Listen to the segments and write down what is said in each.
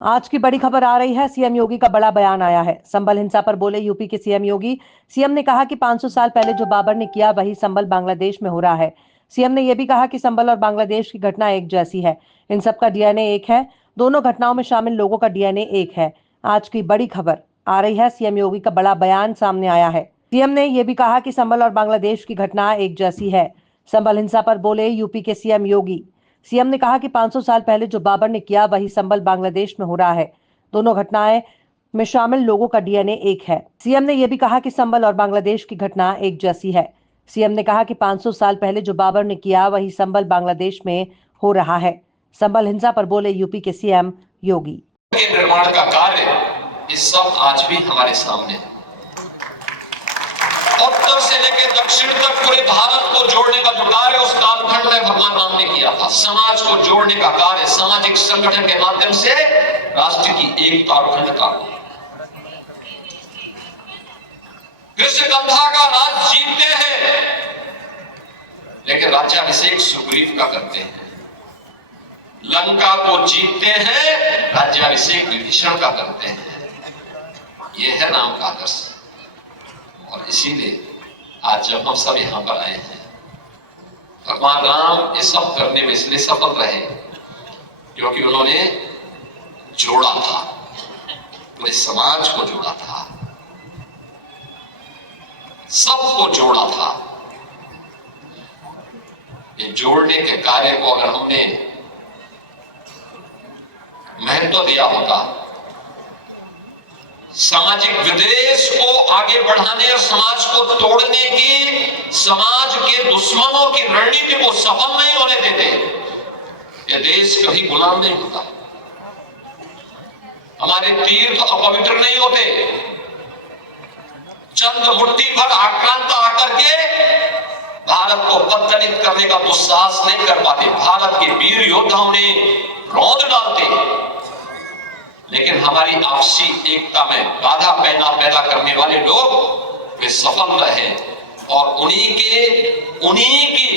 आज की बड़ी खबर आ रही है। सीएम योगी का बड़ा बयान आया है। संभल हिंसा पर बोले यूपी के सीएम योगी। सीएम ने कहा कि 500 साल पहले जो बाबर ने किया वही संभल बांग्लादेश में हो रहा है। सीएम ने यह भी कहा कि संभल और बांग्लादेश की घटना एक जैसी है। इन सबका डीएनए एक है। दोनों घटनाओं में शामिल लोगों का डीएनए एक है। आज की बड़ी खबर आ रही है। सीएम योगी का बड़ा बयान सामने आया है। सीएम ने यह भी कहा कि संभल और बांग्लादेश की घटना एक जैसी है। संभल हिंसा पर बोले यूपी के सीएम योगी। सीएम ने कहा कि 500 साल पहले जो बाबर ने किया वही संभल बांग्लादेश में हो रहा है। दोनों घटनाएं में शामिल लोगों का डीएनए एक है। सीएम ने यह भी कहा कि संभल और बांग्लादेश की घटना एक जैसी है। सीएम ने कहा कि 500 साल पहले जो बाबर ने किया वही संभल बांग्लादेश में हो रहा है। संभल हिंसा पर बोले यूपी के सीएम योगी। निर्माण का कार्य ये सब आज भी हमारे सामने है। उत्तर से लेकर दक्षिण तक पूरे भारत को जोड़ने का जो कार्य उस कालखंड में भगवान राम ने किया था। समाज को जोड़ने का कार्य सामाजिक संगठन के माध्यम से राष्ट्र की एकता और अखंडता को कृष्ण गंधा का राज जीतते हैं, लेकिन राज्याभिषेक सुग्रीव का करते हैं। लंका को जीतते हैं, राज्याभिषेक विभीषण का करते हैं। यह है राम का आदर्श। और इसीलिए आज जब हम सब यहां पर आए हैं, भगवान राम ये सब करने में इसलिए सफल रहे क्योंकि उन्होंने जोड़ा था, पूरे समाज को जोड़ा था, सबको जोड़ा था। ये जोड़ने के कार्य को अगर हमने महत्व दिया होता, सामाजिक विद्वेष को आगे बढ़ाने और समाज को तोड़ने की, समाज के दुश्मनों की रणनीति को सफल नहीं होने देते, यह देश कभी गुलाम नहीं होता। हमारे तीर्थ अपवित्र नहीं होते। चंद मुट्ठी भर आक्रांता आकर के भारत को पत्तलित करने का दुस्साहस नहीं कर पाते। भारत के वीर योद्धाओं ने रौंद डालते, लेकिन हमारी आपसी एकता में बाधा पैदा करने वाले लोग वे सफल रहे। और उन्हीं की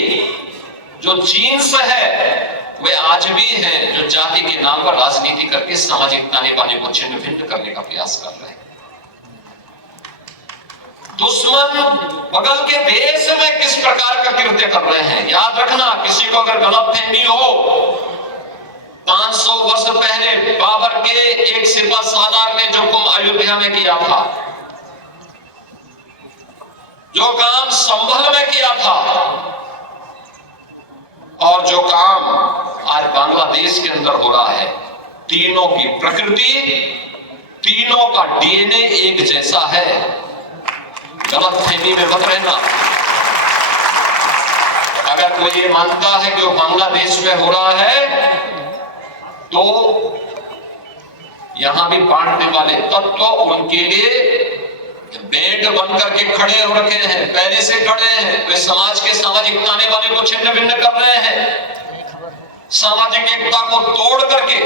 जो जीन्स है वे आज भी हैं, जो जाति के नाम पर राजनीति करके सामाजिक ताने बाने को छिन्न भिन्न करने का प्रयास कर रहे हैं। दुश्मन बगल के देश में किस प्रकार का कृत्य कर रहे हैं, याद रखना। किसी को अगर गलतफहमी हो, 500 वर्ष पहले बाबर के एक सिपह सालार ने जो काम अयोध्या में किया था, जो काम संभल में किया था, और जो काम आज बांग्लादेश के अंदर हो रहा है, तीनों की प्रकृति, तीनों का डीएनए एक जैसा है। गलतफहमी में मत रहना। अगर कोई ये मानता है कि वो बांग्लादेश में हो रहा है, तो यहां भी बांटने वाले तत्व उनके लिए बेड बनकर के खड़े हो रखे हैं, पहले से खड़े हैं। वे समाज के सामाजिक ताने वाले को छिन्न भिन्न कर रहे हैं, सामाजिक एकता को तोड़ करके,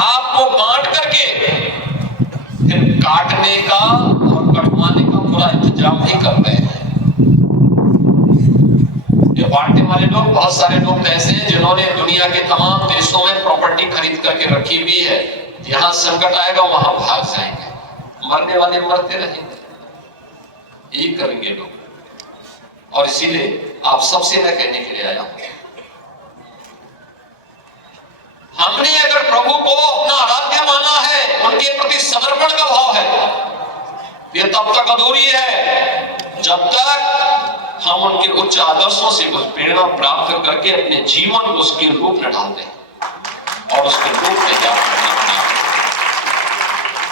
आपको बांट करके फिर काटने का और कटवाने का पूरा इंतजाम नहीं कर रहे हैं। ये बांटने वाले लोग, बहुत सारे लोग ऐसे हैं जिन्होंने दुनिया के तमाम देशों में प्रॉपर्टी खरीद करके रखी हुई है। यहां संकट आएगा वहां भाग जाएंगे, मरने वाले मरते रहेंगे, यही करेंगे लोग। और इसीलिए आप सबसे मैं कहने के लिए आया हूं, हमने अगर प्रभु को अपना आराध्य माना है, उनके प्रति समर्पण का भाव है, ये तब तक अधूरी है जब तक हम उनके उच्च आदर्शों से कुछ प्रेरणा प्राप्त करके अपने जीवन को उसके रूप में डाल दें और उसके रूप में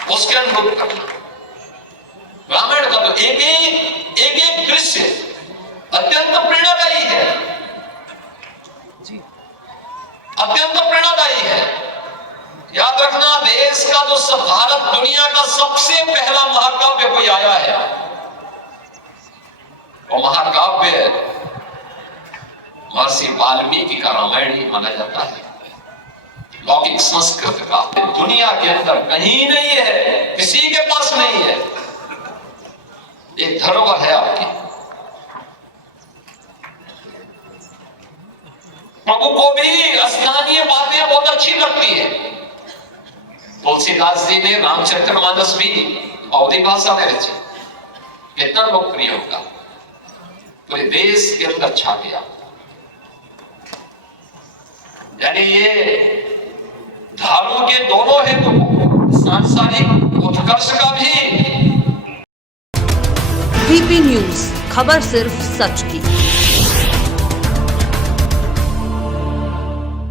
उसके अनुरूप करना। रामायण का तो एक दृश्य अत्यंत प्रेरणादायी है, अत्यंत प्रेरणादायी है। याद रखना, देश का जो भारत दुनिया का सबसे पहला महाकाव्य कोई आया है, वो महाकाव्य महर्षि वाल्मीकि का रामायण ही माना जाता है। लौकिक संस्कृत का दुनिया के अंदर कहीं नहीं है, किसी के पास नहीं है। एक धरोहर है आपकी। प्रभु को भी स्थानीय बातें बहुत अच्छी लगती है। तुलसीदास जी ने रामचरितमानस भी अवधी भाषा में रची, कितना लोकप्रिय होगा, पूरे देश के अंदर छा गया। यानी ये धर्म के दोनों हेतु, सांसारिक उत्कर्ष का भी। वीपी न्यूज, खबर सिर्फ सच की।